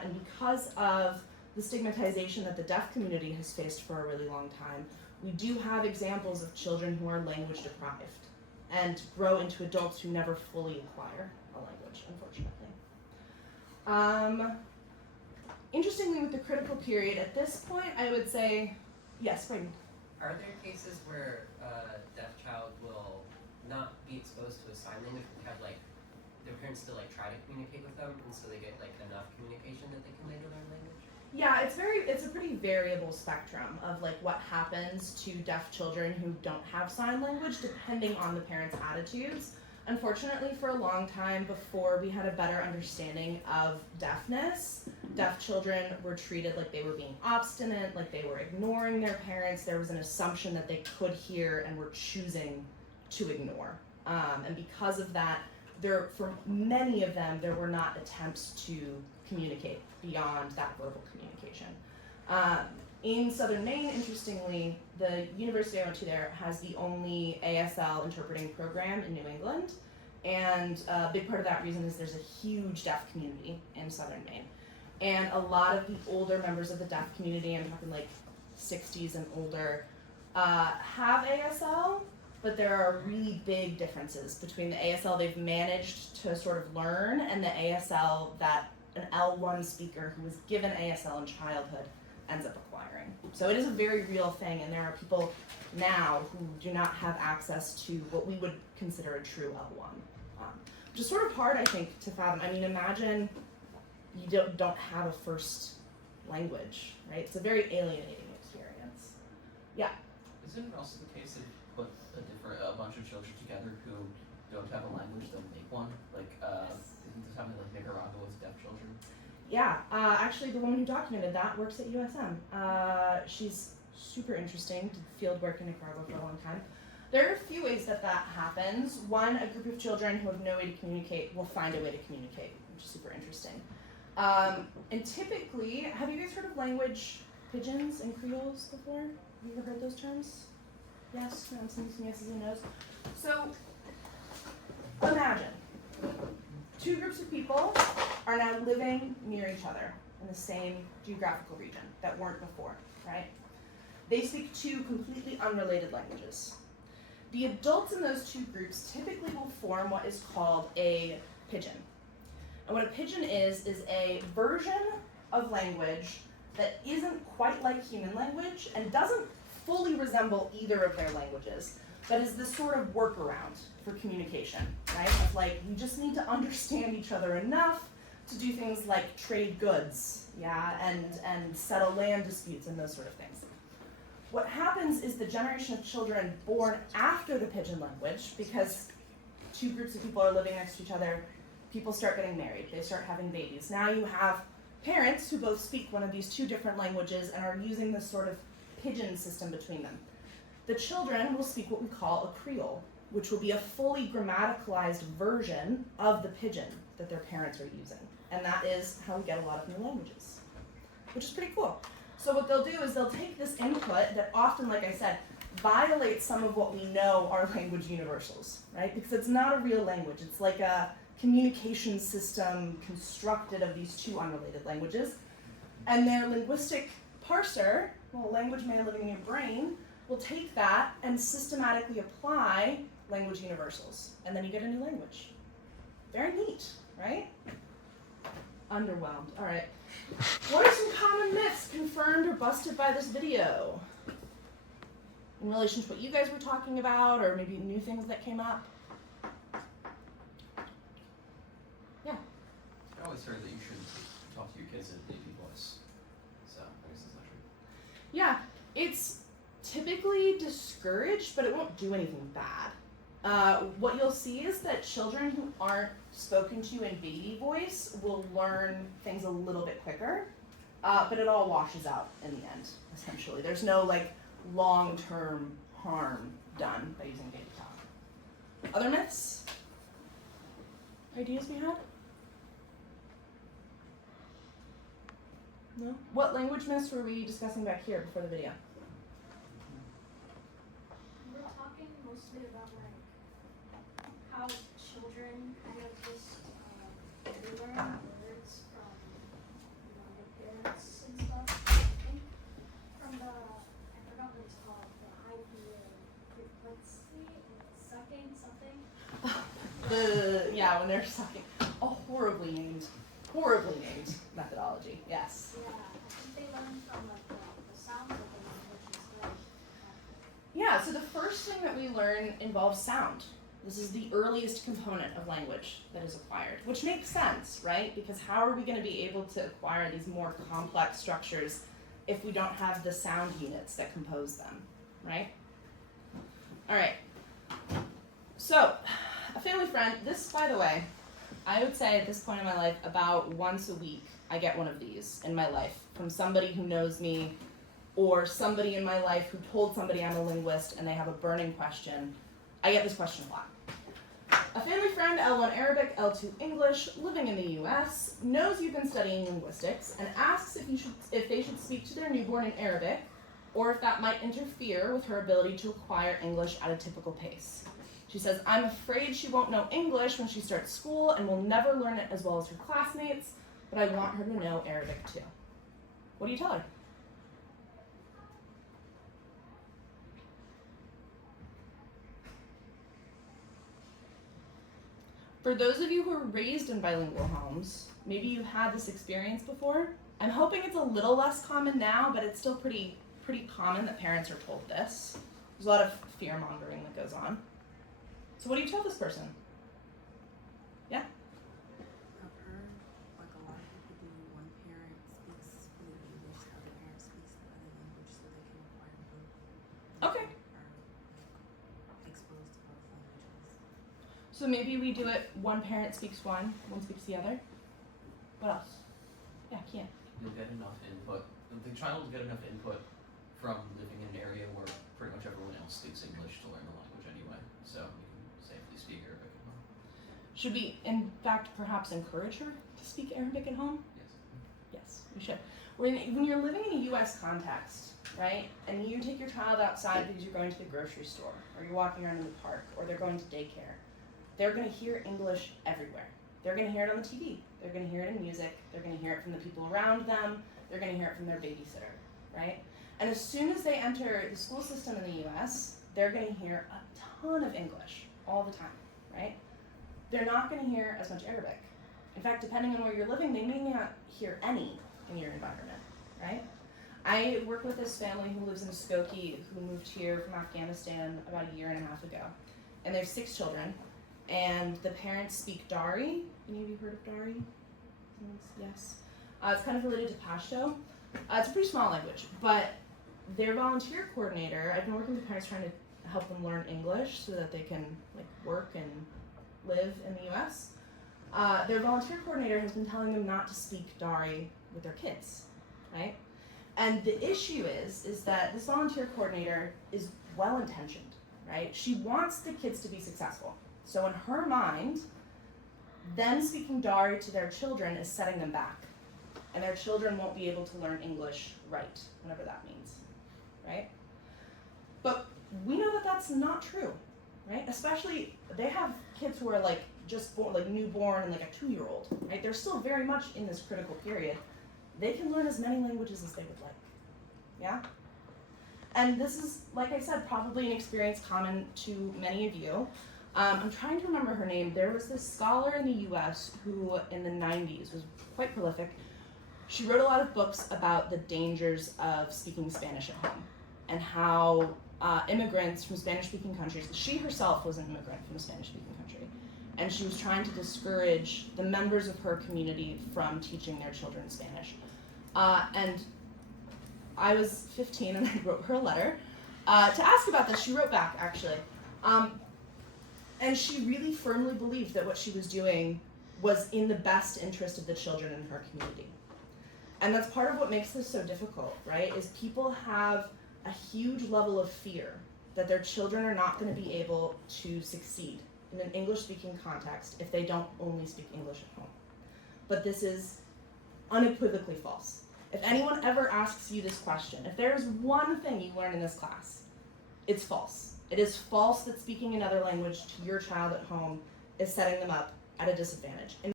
that, and because of the stigmatization that the deaf community has faced for a really long time, we do have examples of children who are language deprived and grow into adults who never fully acquire a language, unfortunately. Interestingly, with the critical period, at this point, I would say, yes, Braden. Are there cases where a deaf child will not be exposed to a sign language, but have like their parents still like try to communicate with them, and so they get like enough communication that they can later learn language? Yeah, it's a pretty variable spectrum of like what happens to deaf children who don't have sign language depending on the parents' attitudes. Unfortunately, for a long time before we had a better understanding of deafness, deaf children were treated like they were being obstinate, like they were ignoring their parents. There was an assumption that they could hear and were choosing to ignore. And because of that, for many of them, there were not attempts to communicate beyond that verbal communication. In Southern Maine, interestingly, the university I went to there has the only ASL interpreting program in New England, and a big part of that reason is there's a huge deaf community in Southern Maine. And a lot of the older members of the deaf community, I'm talking like 60s and older, have ASL, but there are really big differences between the ASL they've managed to sort of learn and the ASL that an L1 speaker who was given ASL in childhood ends up acquiring. So it is a very real thing, and there are people now who do not have access to what we would consider a true L1, which is sort of hard, I think, to fathom. I mean, imagine you don't have a first language, right? It's a very alienating experience. Yeah? Isn't it also the case that you put a bunch of children together who don't have a language, they'll make one? Like, isn't this happening like Nicaragua with deaf children? Yeah, actually the woman who documented that works at USM. She's super interesting, did field work in Nicaragua for a long time. There are a few ways that happens. One, a group of children who have no way to communicate will find a way to communicate, which is super interesting. And typically, have you guys heard of language pigeons and creoles before? Have you ever heard those terms? Yes? No, I'm seeing some yeses and nos. So, imagine two groups of people are now living near each other in the same geographical region that weren't before, right? They speak two completely unrelated languages. The adults in those two groups typically will form what is called a pidgin. And what a pidgin is a version of language that isn't quite like human language and doesn't fully resemble either of their languages, but is this sort of workaround for communication, right? Of like, you just need to understand each other enough to do things like trade goods, yeah, and settle land disputes and those sort of things. What happens is the generation of children born after the pidgin language, because two groups of people are living next to each other, people start getting married, they start having babies. Now you have parents who both speak one of these two different languages and are using this sort of pidgin system between them. The children will speak what we call a creole, which will be a fully grammaticalized version of the pidgin that their parents are using. And that is how we get a lot of new languages, which is pretty cool. So what they'll do is they'll take this input that often, like I said, violates some of what we know are language universals, right? Because it's not a real language. It's like a communication system constructed of these two unrelated languages. And their linguistic parser, well, a language man living in your brain, will take that and systematically apply language universals. And then you get a new language. Very neat, right? Underwhelmed. All right. What are some common myths confirmed or busted by this video? In relation to what you guys were talking about, or maybe new things that came up? Yeah. I always heard that you shouldn't talk to your kids in a baby voice. So, I guess that's not true. Yeah, it's typically discouraged, but it won't do anything bad. What you'll see is that children who aren't spoken to in baby voice will learn things a little bit quicker, but it all washes out in the end, essentially. There's no like long-term harm done by using baby talk. Other myths? Ideas we had? No? What language myths were we discussing back here before the video? We're talking mostly about like how children kind of just they learn words from when they're sucking. A horribly named methodology. Yes. Yeah, I think they learn from like the sounds of the language instead of Yeah, so the first thing that we learn involves sound. This is the earliest component of language that is acquired, which makes sense, right? Because how are we going to be able to acquire these more complex structures if we don't have the sound units that compose them, right? All right. So, a family friend, this, by the way, I would say at this point in my life, about once a week, I get one of these in my life from somebody who knows me or somebody in my life who told somebody I'm a linguist and they have a burning question. I get this question a lot. A family friend, L1 Arabic, L2 English, living in the US, knows you've been studying linguistics and asks if they should speak to their newborn in Arabic or if that might interfere with her ability to acquire English at a typical pace. She says, I'm afraid she won't know English when she starts school and will never learn it as well as her classmates, but I want her to know Arabic too. What do you tell her? For those of you who are raised in bilingual homes, maybe you had this experience before. I'm hoping it's a little less common now, but it's still pretty common that parents are told this. There's a lot of fear-mongering that goes on. So what do you tell this person? Yeah? I've heard like a lot of people do one parent speaks fluent English, the other parent speaks the other language so they can acquire both. Okay. Are exposed to both languages. So maybe we do it, one parent speaks one speaks the other. What else? Yeah, Kian. You'll get enough input. The child will get enough input from living in an area where pretty much everyone else speaks English to learn the language anyway. So you can safely speak Arabic at home. Should we, in fact, perhaps encourage her to speak Arabic at home? Yes. Yes, we should. When you're living in a U.S. context, right, and you take your child outside because you're going to the grocery store, or you're walking around in the park, or they're going to daycare, they're going to hear English everywhere. They're going to hear it on the TV. They're going to hear it in music. They're going to hear it from the people around them. They're going to hear it from their babysitter, right? And as soon as they enter the school system in the U.S., they're going to hear a ton of English all the time, right? They're not going to hear as much Arabic. In fact, depending on where you're living, they may not hear any in your environment, right? I work with this family who lives in Skokie who moved here from Afghanistan about a year and a half ago. And they have 6 children, and the parents speak Dari. Any of you heard of Dari? Yes. It's kind of related to Pashto. It's a pretty small language, but their volunteer coordinator, I've been working with parents trying to help them learn English so that they can like work and live in the US. Their volunteer coordinator has been telling them not to speak Dari with their kids, right? And the issue is that this volunteer coordinator is well-intentioned, right? She wants the kids to be successful. So in her mind, them speaking Dari to their children is setting them back. And their children won't be able to learn English right, whatever that means, right? But we know that that's not true, right? Especially, they have kids who are like just born, like newborn and like a 2-year-old, right? They're still very much in this critical period. They can learn as many languages as they would like, yeah? And this is, like I said, probably an experience common to many of you. I'm trying to remember her name. There was this scholar in the US who in the 90s was quite prolific. She wrote a lot of books about the dangers of speaking Spanish at home and how immigrants from Spanish-speaking countries, she herself was an immigrant from a Spanish-speaking country, and she was trying to discourage the members of her community from teaching their children Spanish. And I was 15 and I wrote her a letter to ask about this. She wrote back, actually. And she really firmly believed that what she was doing was in the best interest of the children in her community. And that's part of what makes this so difficult, right? Is people have a huge level of fear that their children are not going to be able to succeed in an English-speaking context if they don't only speak English at home. But this is unequivocally false. If anyone ever asks you this question, if there is one thing you learn in this class, it's false. It is false that speaking another language to your child at home is setting them up at a disadvantage.